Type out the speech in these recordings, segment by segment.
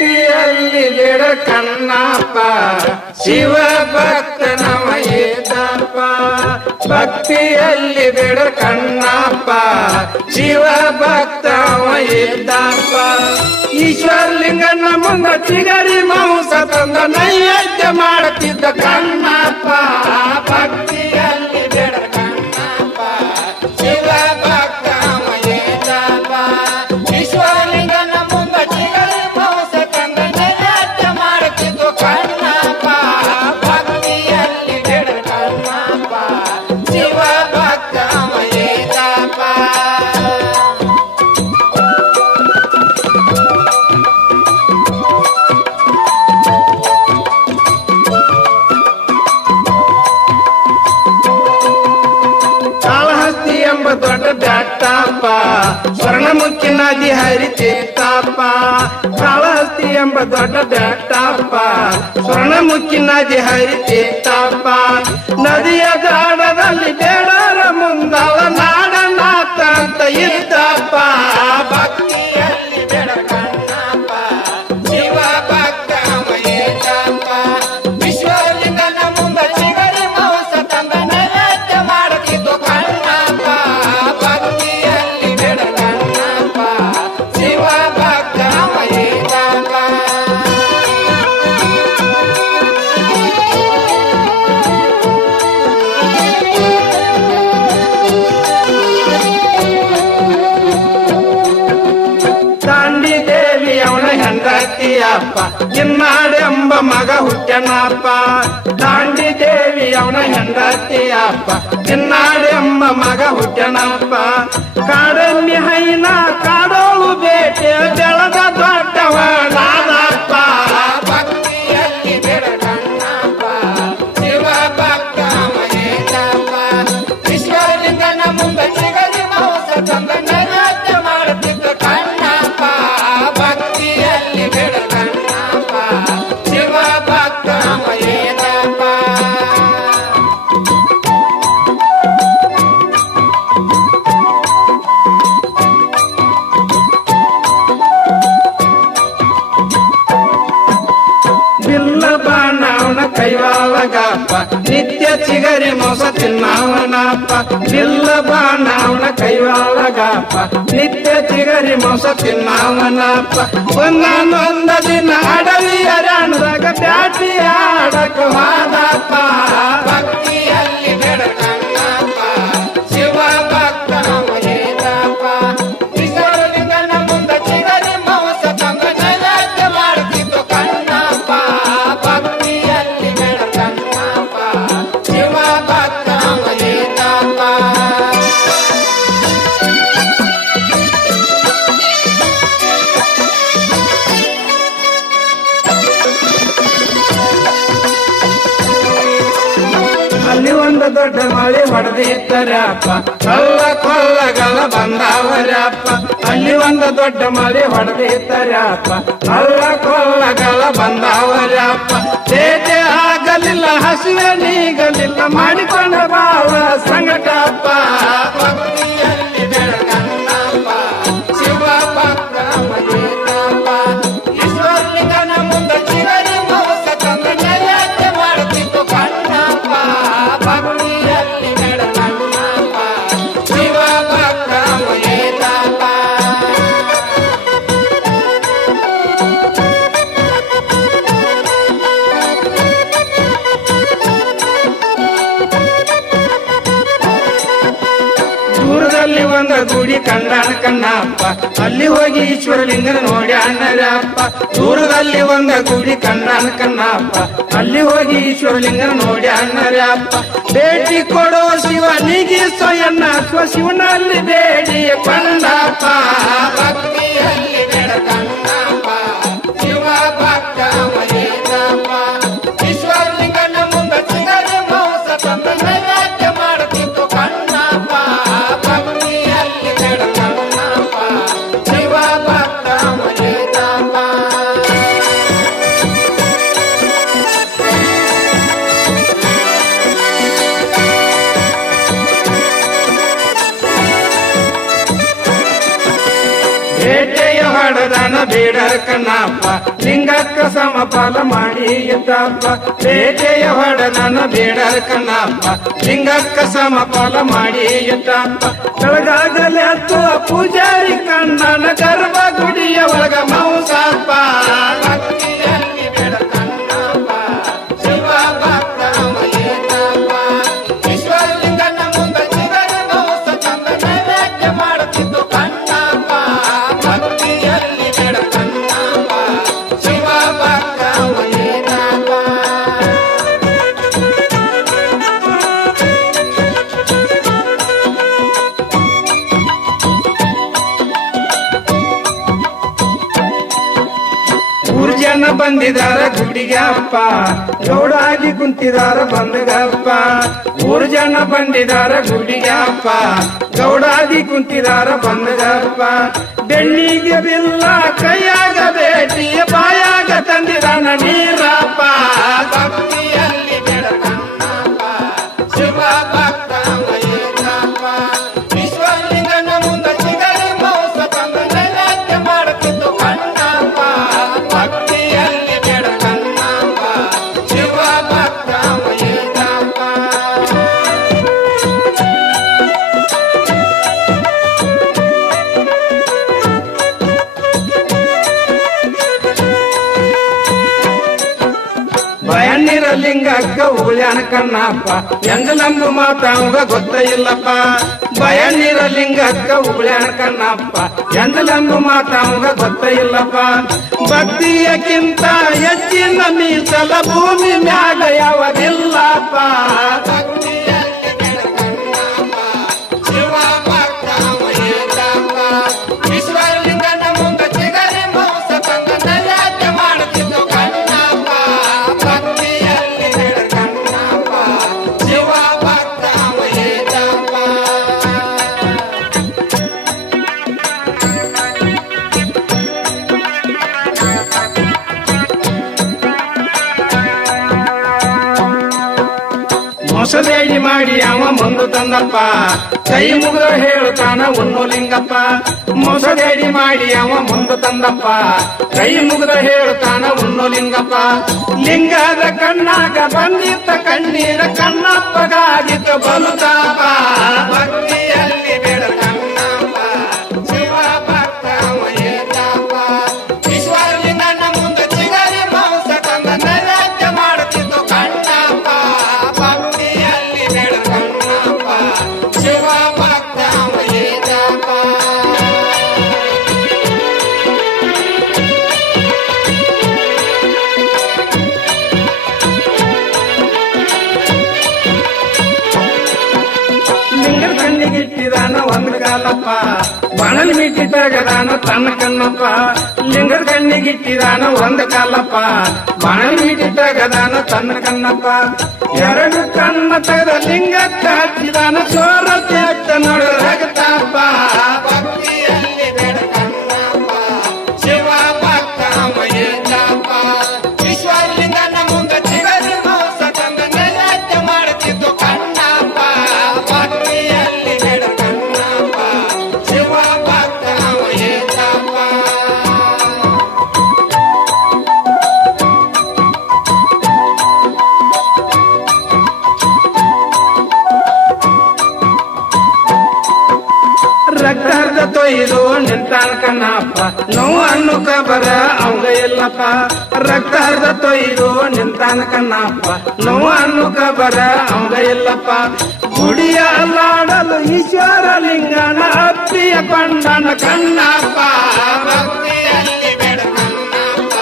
ಭಕ್ತಿಯಲ್ಲಿ ಬಿಡ ಕಣ್ಣಪ್ಪ ಶಿವ ಭಕ್ತನವ ಇದ್ದಪ್ಪ ಭಕ್ತಿಯಲ್ಲಿ ಬಿಡ ಕಣ್ಣಪ್ಪ ಶಿವ ಭಕ್ತವ ಇದ್ದಪ್ಪ ಈಶ್ವರಲಿಂಗನ ಮುಂದ ಚಿಗರಿ ಮಾಂಸ ತಂದ ನೈವೇದ್ಯ ಮಾಡುತ್ತಿದ್ದ ಕಣ್ಣಪ್ಪ ಭಕ್ತಿಯಲ್ಲಿ ಬಿಡ ಕಣ್ಣಪ್ಪ ಶಿವ ಭಕ್ತವ ಇದ್ದಪ್ಪ ಈಶ್ವರಲಿಂಗನ ಮುಂದ ಚಿಗರಿ ಮಾಂಸ ತಂದ ನೈವೇದ್ಯ ಮಾಡುತ್ತಿದ್ದ ಕಣ್ಣಪ್ಪ ಭಕ್ತಿಯಲ್ಲಿ ಬಿಡ ಕಣ್ಣಪ್ಪ ಶಿವ ಭಕ್ತವ ಇದ್ದಪ್ಪ ದೊಡ್ಡ ಬೆಟ್ಟಪ್ಪ ಸ್ವರ್ಣಮುಖಿ ನದಿ ಹರಿತಿತ್ತಪ್ಪ ಕಾಳಹಸ್ತಿ ಎಂಬ ದೊಡ್ಡ ಬೆಟ್ಟಪ್ಪ ಸ್ವರ್ಣಮುಖಿ ನದಿ ಹರಿತಿತ್ತಪ್ಪ ನದಿಯ ದಾಡದಲ್ಲಿ ಬೇಡರ ಮುಂದವ ನಾಡನಾಥ ಅಂತ ಇದ್ದಪ್ಪ ಭಕ್ತಿಯಲ್ಲಿ ಬೇಡ ಕಣ್ಣಪ್ಪ ಶಿವ ಭಕ್ತ ಮಯೇತಪ್ಪ ವಿಶ್ವಲಿಂಗನ ಮುಂದ ಚಿಗರಿ ಮಾಂಸ ತಂದ ನೈವೇದ್ಯ ಮಾಡುತ್ತಿದ್ದು ಕಣ್ಣಪ್ಪ ಭಕ್ತಿಯಲ್ಲಿ ಬೇಡ ಕಣ್ಣಪ್ಪ ಶಿವ ಭಕ್ತ ಮಯೇತಪ್ಪ ದಾಂಡಿ ದೇವಿ ಅವನ ಹೆಂಡತಿಯಪ್ಪ ಕಿನ್ನಾಡೆಂಬ ಮಗ ಹುಟ್ಟನಪ್ಪ ದಾಂಡಿ ದೇವಿ ಅವನ ಹೆಂಡತಿಯಪ್ಪ ಕಿನ್ನಾಡೆಂಬ ಮಗ ಹುಟ್ಟನಪ್ಪ ಕಾಡಲ್ಲಿ ಹೈನ ಕಾಡೋಳು ಬೇಟೆ ಬೆಳೆದ ದೊಡ್ಡವ ನಾದಪ್ಪ ಭಕ್ತಿಯಲ್ಲಿ ಬೇಡ ಕಣ್ಣಪ್ಪ ಶಿವ ಭಕ್ತ ಮಯೇತಪ್ಪ ವಿಶ್ವಲಿಂಗನ ಮುಂದ ಚಿಗರಿ ಮಾಂಸ ತಂದ ನೈವೇದ್ಯ ಮಾಡುತ್ತಿದ್ದ ಕಣ್ಣಪ್ಪ ಭಕ್ತಿಯಲ್ಲಿ ಬೇಡ ಕಣ್ಣಪ್ಪ ಶಿವ ಭಕ್ತ ಮಯೇತಪ್ಪ ಬಿಲ್ಲ ಬಾಣವನ ಕೈವಾಳಗಪ್ಪ ನಿತ್ಯ ಚಿಗರಿ ಮೋಸ ತಿನ್ನವನಪ್ಪ ಬಿಲ್ಲ ಬಾಣವನ ಕೈವಾಳಗಪ್ಪ ನಿತ್ಯ ಚಿಗರಿ ಮೋಸ ತಿನ್ನವನಪ್ಪ ಒಂದೊಂದ ದಿನ ಅಡವಿಯ ರಾಣದಾಗ ಬ್ಯಾಟಿ ಆಡಕ ಹೋದಪ್ಪ ಭಕ್ತಿಯಲ್ಲಿ ಬೇಡ ಕಣ್ಣಪ್ಪ ಶಿವ ಭಕ್ತ ಮಯೇತಪ್ಪ ವಿಶ್ವಲಿಂಗನ ಮುಂದ ಚಿಗರಿ ಮಾಂಸ ತಂದ ನೈವೇದ್ಯ ಮಾಡುತ್ತಿದ್ದು ಕಣ್ಣಪ್ಪ ಭಕ್ತಿಯಲ್ಲಿ ಬೇಡ ಕಣ್ಣಪ್ಪ ಶಿವ ಭಕ್ತ ಮಯೇತಪ್ಪ ಅಲ್ಲಿ ಒಂದು ದೊಡ್ಡ ಮಳೆ ಹೊಡೆದಿದ್ದರಪ್ಪ ಕಲ್ಲ ಕೊಲ್ಲಗಳ ಬಂದವರಪ್ಪ ಅಲ್ಲಿ ಒಂದು ದೊಡ್ಡ ಮಳೆ ಹೊಡೆದಿದ್ದರಪ್ಪ ಕಲ್ಲ ಕೊಲ್ಲಗಳ ಬಂದವರಪ್ಪ ಬೇಟೆ ಆಗಲಿಲ್ಲ ಹಸಿವೆ ನೀಗಲಿಲ್ಲ ಮಾಡಿಕೊಂಡ ಬಾಳ ಸಂಗಟಪ್ಪ ಭಕ್ತಿಯಲ್ಲಿ ಬೇಡ ಕಣ್ಣಪ್ಪ ಶಿವ ಭಕ್ತ ಮಯೇತಪ್ಪ ಈಶ್ವರಲಿಂಗನ ಮುಂದ ಚಿಗರಿ ಮಾಂಸ ತಂದ ನೈವೇದ್ಯ ಮಾಡುತ್ತಿದ್ದು ಕಣ್ಣಪ್ಪ ಭಕ್ತಿಯಲ್ಲಿ ಬೇಡ ಕಣ್ಣಪ್ಪ ಶಿವ ಭಕ್ತ ಮಯೇತಪ್ಪ ದೂರದಲ್ಲಿ ಒಂದು ಗುಡಿ ಕಂಡಾನ ಕಣ್ಣಪ್ಪ ಅಲ್ಲಿ ಹೋಗಿ ಈಶ್ವರಲಿಂಗನ ನೋಡ್ಯಾನರಪ್ಪ ದೂರದಲ್ಲಿ ಒಂದು ಗುಡಿ ಕಂಡಾನ ಕಣ್ಣಪ್ಪ ಅಲ್ಲಿ ಹೋಗಿ ಈಶ್ವರಲಿಂಗನ ನೋಡ್ಯಾನರಪ್ಪ ಭೇಟಿ ಕೊಡೋ ಶಿವನಿಗೆ ಸ್ವಯನ್ನ ಶಿವನಲ್ಲಿ ಬೇಡಿ ಕೊಂಡಪ್ಪ ಭಕ್ತಿಯಲ್ಲಿ ಬೇಡ ಕಣ್ಣಪ್ಪ ಶಿವ ಭಕ್ತ ಮಯೇತಪ್ಪ ಈಶ್ವರಲಿಂಗನ ಮುಂದ ಚಿಗರಿ ಮಾಂಸ ತಂದ ನೈವೇದ್ಯ ಮಾಡುತ್ತಿದ್ದು ಕಣ್ಣಪ್ಪ ಭಕ್ತಿಯಲ್ಲಿ ಬೇಡ ಕಣ್ಣಪ್ಪ ಶಿವ ಭಕ್ತ ಮಯೇತಪ್ಪ ಬೇಟೆಯ ಹೊಡೆದನ ಬೇಡ ಕಣ್ಣಪ್ಪ ಲಿಂಗಕ್ಕ ಸಮಪಾಲ ಮಾಡಿ ಎದ್ದಪ್ಪ ಬೇಟೆಯ ಹೊಡೆದನ ಬೇಡರ ಕಣ್ಣಪ್ಪ ಲಿಂಗಕ್ಕ ಸಮಪಾಲ ಮಾಡಿ ಎದ್ದಪ್ಪ ಬೆಳಗಾಗಲೇ ಹತ್ತುವ ಪೂಜಾರಿ ಕಣ್ಣನ ಗರ್ಭ ಗುಡಿಯ ಒಳಗ ಮೌಸಪ್ಪ ಭಕ್ತಿಯಲ್ಲಿ ಬೇಡ ಕಣ್ಣಪ್ಪ ಶಿವ ಭಕ್ತ ಮಯ್ಯಪ್ಪ ವಿಶ್ವಲಿಂಗನ ಮುಂದೆ ಚಿಗರ ಮೌಸ ತಂದ ನೈವೇದ್ಯ ಮಾಡುತ್ತಿದ್ದು ಕಣ್ಣಪ್ಪ ಭಕ್ತಿಯಲ್ಲಿ ಬೇಡ ಕಣ್ಣಪ್ಪ ಶಿವ ಭಕ್ತ ಮಯ್ಯಪ್ಪ ಊರ್ ಜನ ಬಂದಿದಾರ ಗುಡಿಗೆ ಅಪ್ಪ ಗೌಡಾಗಿ ಕುಂತಿದಾರ ಬಂದಗಪ್ಪ ಊರ್ ಜನ ಬಂದಿದಾರ ಗುಡಿಗೆ ಅಪ್ಪ ಗೌಡಾಗಿ ಕುಂತಿದಾರ ಬಂದಗಪ್ಪ ಬೆಳ್ಳಿಗೆ ಬಿಲ್ಲ ಕೈಯಾಗ ಬೇಟಿ ಬಾಯಾಗ ತಂದಿದಾನ ನೀರಪ್ಪ ಭಕ್ತಿಯಲ್ಲಿ ಬೇಡ ಕಣ್ಣಪ್ಪ ಶಿವ ಭಕ್ತ ಮಯ್ಯಪ್ಪ ವಿಶ್ವಲಿಂಗನ ಮುಂದೆ ಚಿಗರಿ ಮೌಸ ತಂದ ನೈವೇದ್ಯ ಮಾಡುತ್ತಿದ್ದು ಕಣ್ಣಪ್ಪ ಭಕ್ತಿಯಲ್ಲಿ ಬೇಡ ಕಣ್ಣಪ್ಪ ಶಿವ ಭಕ್ತ ಮಯ್ಯಪ್ಪ ಭಯಣ್ಣಿರ ಲಿಂಗಕ್ಕ ಉಳ್ಯಾನ ಕಣ್ಣಪ್ಪ ಎಂದಲಂಬು ಮಾತಾವಂಗ ಗೊತ್ತ ಇಲ್ಲಪ್ಪ ಭಯಣ್ಣಿರ ಲಿಂಗಕ್ಕ ಉಳ್ಯಾನ ಕಣ್ಣಪ್ಪ ಎಂದಲಂಬು ಮಾತಾವಂಗ ಗೊತ್ತ ಇಲ್ಲಪ್ಪ ಭಕ್ತಿಯಕ್ಕಿಂತ ಹೆಚ್ಚಿನ ಮೀಸಲ ಭೂಮಿ ಮ್ಯಾಗ ಯಾವದಿಲ್ಲಪ್ಪ ಭಕ್ತಿಯಲ್ಲಿ ಬೇಡ ಕಣ್ಣಪ್ಪ ಶಿವ ಭಕ್ತ ಮಯ್ಯಪ್ಪ ವಿಶ್ವಲಿಂಗನ ಮುಂದೆ ಚಿಗರಿ ಮೌಸ ತಂದ ನೈವೇದ್ಯ ಮಾಡುತ್ತಿದ್ದು ಕಣ್ಣಪ್ಪ ಭಕ್ತಿಯಲ್ಲಿ ಬೇಡ ಕಣ್ಣಪ್ಪ ಶಿವ ಭಕ್ತ ಮಯ್ಯಪ್ಪ ಮೊಸದೇಡಿ ಮಾಡಿ ಅವ ಮುಂದು ತಂದಪ್ಪ ಕೈ ಮುಗಿದ ಹೇಳುತ್ತಾನ ಉಣ್ಣು ಲಿಂಗಪ್ಪ ಮೊಸದೇಡಿ ಮಾಡಿ ಅವ ಮುಂದು ತಂದಪ್ಪ ಕೈ ಮುಗಿದ ಹೇಳುತ್ತಾನ ಉಣ್ಣು ಲಿಂಗಪ್ಪ ಲಿಂಗದ ಕಣ್ಣಾಗ ಬಂದಿತ್ತ ಕಣ್ಣೀರ ಕಣ್ಣಪ್ಪಗಾಗಿತ್ತು ಬಲುತಾಪ ಭಕ್ತಿಯಲ್ಲಿ ಬೇಡ ಕಣ್ಣಪ್ಪ ಶಿವ ಭಕ್ತ ಮಯ್ಯಪ್ಪ ವಿಶ್ವಲಿಂಗನ ಮುಂದೆ ಚಿಗರಿ ಮೌಸ ತಂದ ನೈವೇದ್ಯ ಮಾಡುತ್ತಿದ್ದು ಕಣ್ಣಪ್ಪ ಭಕ್ತಿಯಲ್ಲಿ ಬೇಡ ಕಣ್ಣಪ್ಪ ಶಿವ ಭಕ್ತ ಮಯ್ಯಪ್ಪ ಲಿಂಗದ ಕಣ್ಣಿಗಿಟ್ಟಿದಾನ ಒಂದ್ ಕಾಲಪ್ಪ ಬಾಣಲ್ ಮೀಟಿ ತಗದಾನ ತನ್ನ ಕಣ್ಣಪ್ಪ ಲಿಂಗದ ಕಣ್ಣಿಗಿಟ್ಟಿದಾನ ಒಂದ್ ಕಾಲಪ್ಪ ಬಾಣಲ್ ಮೀಟಿ ತಗದಾನ ತನ್ನ ಕಣ್ಣಪ್ಪ ಎರಡು ಕಣ್ಣ ತೆಗೆದ ಲಿಂಗಕ್ಕ ಹಚ್ಚಿದಾನ ಸೋರ ತೆತ್ತ ನೋಡರಗತಪ್ಪ ಭಕ್ತಿಯಲ್ಲಿ ಬೇಡ ಕಣ್ಣಪ್ಪ ಶಿವ ಭಕ್ತ ಮಯ್ಯಪ್ಪ ವಿಶ್ವಲಿಂಗನ ಮುಂದೆ ಚಿಗರಿ ಮೌಸ ತಂದ ನೈವೇದ್ಯ ಮಾಡುತ್ತಿದ್ದು ಕಣ್ಣಪ್ಪ ಭಕ್ತಿಯಲ್ಲಿ ಬೇಡ ಕಣ್ಣಪ್ಪ ಶಿವ ಭಕ್ತ ಮಯ್ಯಪ್ಪ ರಕ್ತ ಹರಿದ ತೊಯ್ದು ನಿಂತಾನ ಕಣ್ಣಪ್ಪ ನೋವು ಅನ್ನು ಕಬರ ಅವಂಗ ಇಲ್ಲಪ್ಪ ರಕ್ತ ಹರಿದ ತೊಯ್ದು ನಿಂತಾನ ಕಣ್ಣಪ್ಪ ನೋವು ಅನ್ನು ಕಬರ ಅವಂಗ ಇಲ್ಲಪ್ಪ ಗುಡಿಯ ಅಲ್ಲಾಡಲು ಈಶ್ವರ ಲಿಂಗನ ಅಪ್ಪಿಯ ಕೊಂಡನ ಕಣ್ಣಪ್ಪ ಭಕ್ತಿಯಲ್ಲಿ ಬೇಡ ಕಣ್ಣಪ್ಪ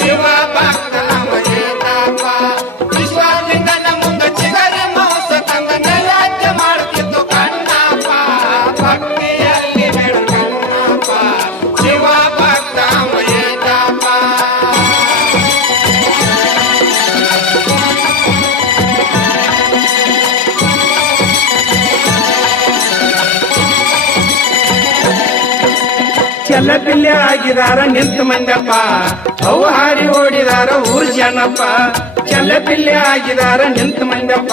ಶಿವ ಭಕ್ತ ಮಯ್ಯಪ್ಪ ವಿಶ್ವಲಿಂಗನ ಮುಂದೆ ಚಿಗರಿ ಮೌಸ ತಂದ ನೈವೇದ್ಯ ಮಾಡುತ್ತಿದ್ದು ಕಣ್ಣಪ್ಪ ಭಕ್ತಿಯಲ್ಲಿ ಬೇಡ ಕಣ್ಣಪ್ಪ ಶಿವ ಭಕ್ತ ಮಯ್ಯಪ್ಪ ಚೆಲ್ಲಪಿಲ್ಲೆ ಆಗಿದಾರ ನಿಂತ ಮಂದಪ್ಪ ಅವು ಹಾರಿ ಓಡಿದಾರ ಊರ್ ಜನಪ್ಪ ಚೆಲ್ಲಪಿಲ್ಲೆ ಆಗಿದಾರ ನಿಂತ ಮಂದಪ್ಪ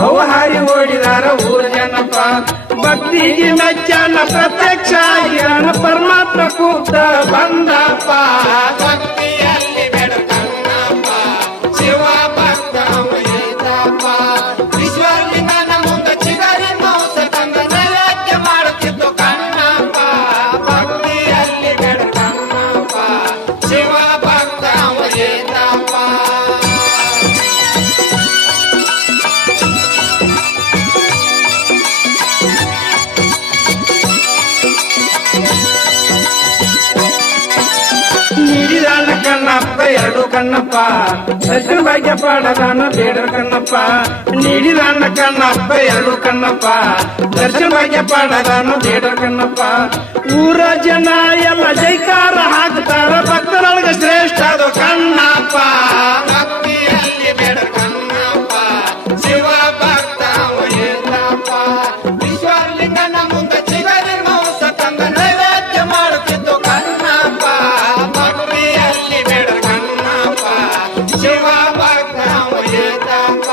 ಅವು ಹಾರಿ ಓಡಿದಾರ ಊರ್ ಜನಪ್ಪ ಭಕ್ತಿಗೆ ಮೆಚ್ಚನ ಪ್ರತ್ಯಕ್ಷ ಆಗಿರಣ ಪರಮಾತ್ಮ ಕೂತ ಬಂದಪ್ಪ ಭಕ್ತಿಯ ಎರಡು ಕಣ್ಣಪ್ಪ ದರ್ಶನ ಭಾಗ್ಯ ಪಡದಾನ ಬೇಡರ ಕಣ್ಣಪ್ಪ ನೀಡಿದಾನ ಕಣ್ಣಪ್ಪ ಎರಡು ಕಣ್ಣಪ್ಪ ದರ್ಶನ ಭಾಗ್ಯ ಪಡದಾನ ಬೇಡರ ಕಣ್ಣಪ್ಪ ಊರ ಜನ ಎಲ್ಲ ಜೈಕಾರ ಹಾಕ್ತಾರ ಭಕ್ತರೊಳಗ ಶ್ರೇಷ್ಠ ಅದು ಕಣ್ಣಪ್ಪ ಭಕ್ತಿಯಲ್ಲಿ ಬೇಡ ಕಣ್ಣಪ್ಪ ಶಿವ ಭಕ್ತ ವೈದ್ಯಪ್ಪ ವಿಶ್ವಲಿಂಗನ ಮುಂದೆ ಚಿಗರಿ ಮಾಂಸ ತಂದ ನೈವೇದ್ಯ ಮಾಡುತ್ತಿದ್ದು ಕಣ್ಣಪ್ಪ ಭಕ್ತಿಯಲ್ಲಿ ಬೇಡ ಕಣ್ಣಪ್ಪ ಶಿವ ಭಕ್ತ ವೈದ್ಯಪ್ಪ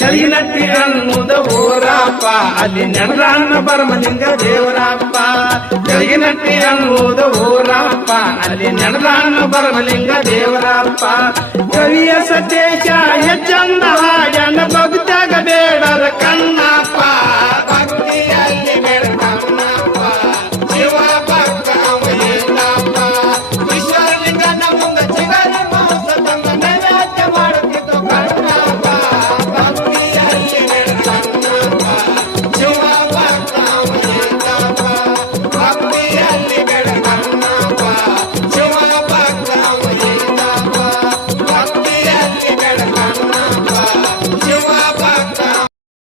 ಚಳಿನಟ್ಟಿ ಅನ್ನುವುದ ಊರಪ್ಪ ಅಲ್ಲಿ ನಡೆದಾನ ಬರಮಲಿಂಗ ದೇವರಪ್ಪ ಚಳಿನಟ್ಟಿ ಅನ್ನುವುದ ಊರಪ್ಪ ಅಲ್ಲಿ ನಡೆದಾನ ಬರಮಲಿಂಗ ದೇವರಪ್ಪ ಕವಿಯ ಸತೇಶ ಹೆಚ್ಚಂದ ಹಾಡನ ಭಕ್ತಾಗ ಬೇಡರ ಕಣ್ಣ